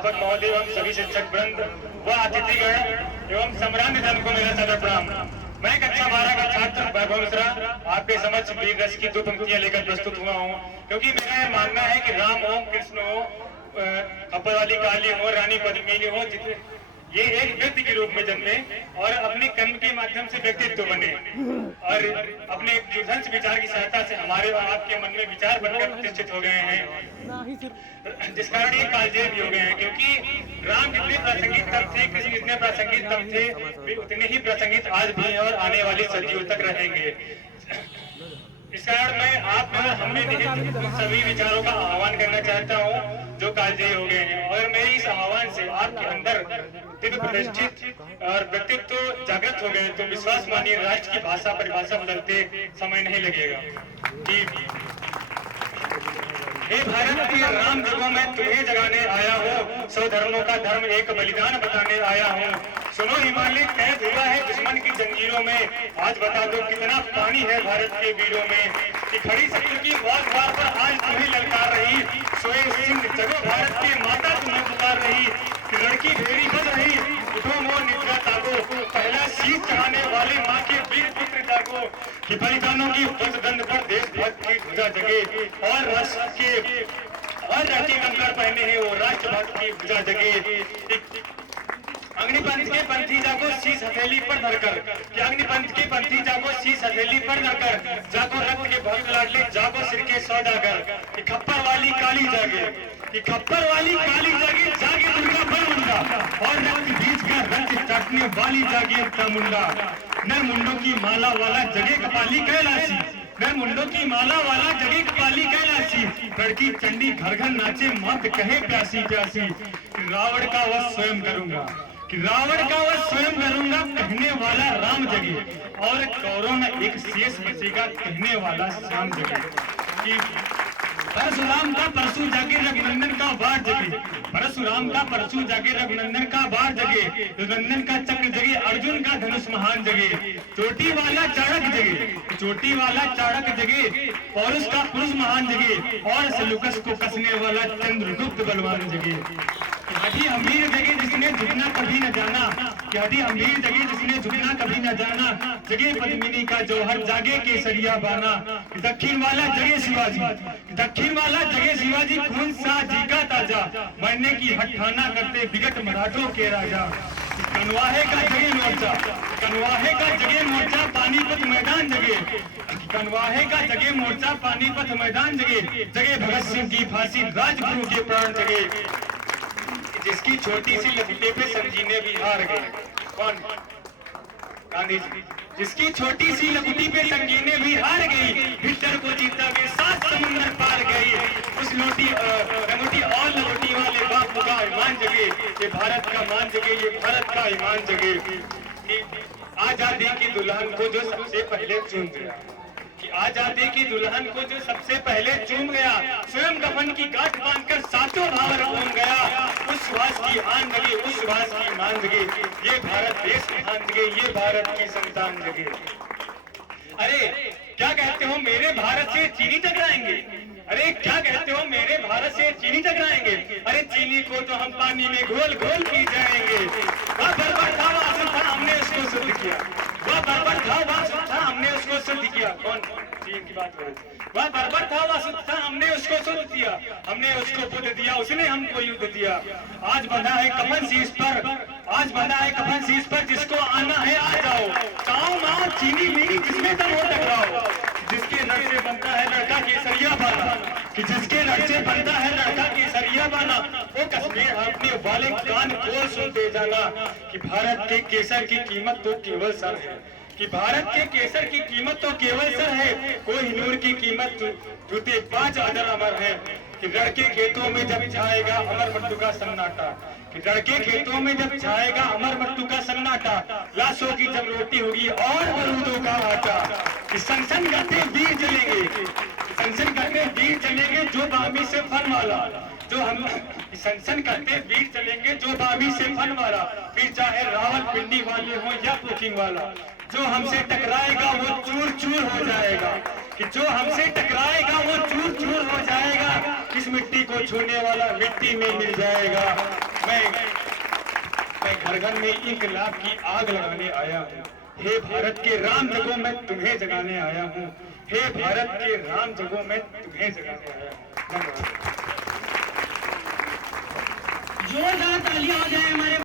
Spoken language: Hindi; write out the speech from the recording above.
प्राध्यापक महोदय एवं सभी शिक्षक वृंद व अतिथिगण एवं सम्रांत जन को मेरा सादर प्रणाम। मैं कक्षा 12 का छात्र वैभव मिश्रा आपके समक्ष वीर रस की 2 पंक्तियां लेकर प्रस्तुत हुआ हूं, क्योंकि मेरा यह मानना है कि राम हो, कृष्ण हो, खप्पर वाली काली हो, रानी पद्मिनी हो, ये एक व्यक्ति के रूप में जन्मे और अपने कर्म के माध्यम से व्यक्तित्व बने और अपने दुर्धंस विचार की सहायता से हमारे और आपके मन में विचार बनकर प्रतिष्ठित हो गए हैं, जिस कारण ये कालजयी भी हो गए हैं। क्योंकि राम जितने प्रासंगिक तब थे, कृष्ण जितने प्रासंगिक तब थे, वे उतने ही प्रासंगिक आज भी हैं और आने वाली सदियों तक रहेंगे। इस कारण मैं आप में हमें निहित सभी विचारों का आह्वान करना चाहता हूं जो कालजयी हो गए हैं, और मेरे इस आह्वान से आपके अंदर दिव्य प्रतिष्ठित और व्यक्तित्व जागृत हो गए तो विश्वास मानिए राष्ट्र की भाषा परिभाषा बदलते समय नहीं लगेगा। हे भारत के राम जगों में तुम्हें जगाने आया हूँ, 100 धर्मों का धर्म एक बलिदान बताने आया हूँ। सुनो हिमालय कैद हुआ है दुश्मन की जंजीरों में, आज बता दो कितना पानी है भारत के वीरों में। कि खड़ी शत्रु की मौत द्वार पर आज तुम्हें ललकार रही, सोए सिंह जगो भारत के माता तुम्हें पुकार रही। कि लड़की भेड़ी बज रही, उठो मोह निद्रा ताको, पहला शीश चढ़ाने वाले माँ के वीर पुत्र जागो। कि बलिदानों की दंड पर देशभक्त की ध्वजा जगे और राष्ट्र के कंकर पहने हैं वो राष्ट्रभक्त की ध्वजा जगे। अग्निपंथ के पंथी जागो शीश हथेली पर धरकर, कि अग्निपंथ के पंथी जागो शीश हथेली पर धरकर, जागो रक्त के भक्त लाडले जागो सिर के सौदागर। कि खप्पर वाली काली जागे, कि खप्पर वाली काली जागे, जागे दुर्गा बरमुंडा और रक्त बीज का रक्त चाटने वाली जागे चामुंडा। नर मुंडों की माला वाला जगे कपाली कैलाशी, नर मुंडों की माला वाला जगे कपाली कैलाशी। लड़की चंडी घर घर नाचे मत कहे प्यासी प्यासी। रावण का वध स्वयं करूंगा, कि रावण का वध स्वयं करूंगा कहने वाला राम जगे, और कौरव में एक शेष बचेगा कहने वाला श्याम जगे। कि परशुराम का परशु जागे रघुनंदन का वार जगे, परशुराम का परशु जागे रघुनंदन का वार जगे। रघुनंदन का चक्र जगे, अर्जुन का धनुष महान जगे। चोटी वाला चाणक जगे, चोटी वाला चाणक जगे, पौरुष का पुरुष महान जगे, और सेलुकस को कसने वाला चंद्रगुप्त बलवान जगे। यदि अमीर जगे जिसने झुकना कभी न जाना, यदि अमीर जगे जिसने झुकना कभी न जाना। जगे पद्मिनी का जौहर जागे केसरिया बाना। दक्षिण वाला जगे शिवाजी, दक्षिण वाला जगे शिवाजी, खून शाह जी का ताजा, मरने की हठाना करते विगत मराठों के राजा। कनवाहे का जगे मोर्चा, कनवाहे का जगे मोर्चा, पानीपत मैदान जगे। कनवाहे का जगे मोर्चा, पानीपत मैदान जगे। जगे भगत सिंह की फांसी, राजगुरु के प्राण जगे। जिसकी छोटी सी लपटे पे संजीने भी हार गए, कौन? गांधी जी। जिसकी छोटी सी लपटी पे संगीने भी हार गई, हिटलर को जीता के 7 समुद्र पार गई। उस लंगोटी और लंगोटी वाले बापू का ईमान जगे, ये भारत का मान जगे, ये भारत का ईमान जगे। आजादी की दुल्हन को जो सबसे पहले चूम गया, कि आजादी की दुल्हन को जो सबसे पहले चूम गया, स्वयं कफन की गांठ बांधकर सातों भावर घूम गया। उस सुभाष की आन जगे, उस सुभाष की मान जगे, ये भारत देश महान जगे, ये भारत की संतान जगे। अरे क्या कहते हो मेरे भारत से चीनी टकराएंगे, अरे क्या कहते हो मेरे भारत से चीनी टकराएंगे। अरे चीनी को तो हम पानी में घोल घोल पी जाएंगे। वह बर्बर था, वह असुर था, हमने उसको शुद्ध किया। वह बर्बर था, वह असुर था, हमने उसको शुद्ध किया। कौन? चीन की बात करें। वह बर्बर था, वह असुर था, हमने उसको शुद्ध किया। हमने उसको बुद्ध दिया, उसने हमको युद्ध दिया। आज बंधा है कफन शीश पर, आज बंधा है कफन शीश पर, जिसको आना है आ जाओ। चाओ माओ चीनी मीनी जिसमें दम हो टकराओ। जिसके नर से बनता है लड़का केसरिया बाना, कि जिसके नर से बनता है लड़का केसरिया बाना, वो कसमे अपने वाले कान खोल सुनते जाना। कि भारत के केसर की कीमत तो केवल सर है, कि भारत के केसर की कीमत तो केवल सर है, कोई नूर की कीमत जूते 5 अदर अमर है। कि लड़के खेतों में जब छाएगा अमर मट्टू का सन्नाटा, कि लड़के खेतों में जब छाएगा अमर मट्टू का सन्नाटा, लाशों की जब रोटी होगी और बरूदों का आटा। कि सनसन करते वीर जलेंगे, सनसन करते वीर चलेंगे जो बामी से फन वाला, जो हम सनसन करते वीर चलेंगे जो बामी से फन वाला। फिर चाहे रावलपिंडी वाले हो या पोकिंग वाला, जो हमसे टकराएगा वो चूर चूर हो जाएगा। कि जो हमसे टकराएगा वो चूर चूर हो जाएगा, इस मिट्टी को छूने वाला मिट्टी में मिल जाएगा। मैं घर घर में इंकलाब की आग लगाने आया हूँ। हे भारत के राम जगों में तुम्हें जगाने आया हूँ। हे भारत के राम जगों में तुम्हें जगाने आया हूँ। धन्यवाद। जोरदार तालियां हो जाए हमारे